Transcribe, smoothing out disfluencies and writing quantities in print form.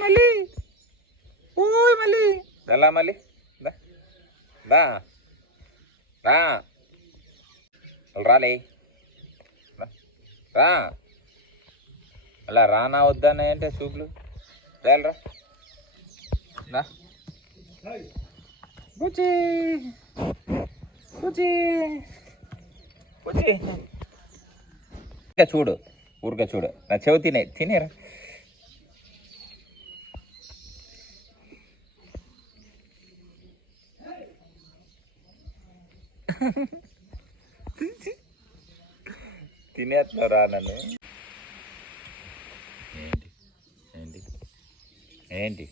మళ్ళీ ఓయ్ మళ్ళీ రా మళ్ళీ దా రా రాలే రా అలా రానా వద్దానే అంటే సూపులు రా బుజ్జి బుజ్జి బుజ్జి చూడు ఊరికే చూడు నా చెవి తినేరా తినేస్తున్నారా నన్ను ఏంటి ఏంటి ఏంటి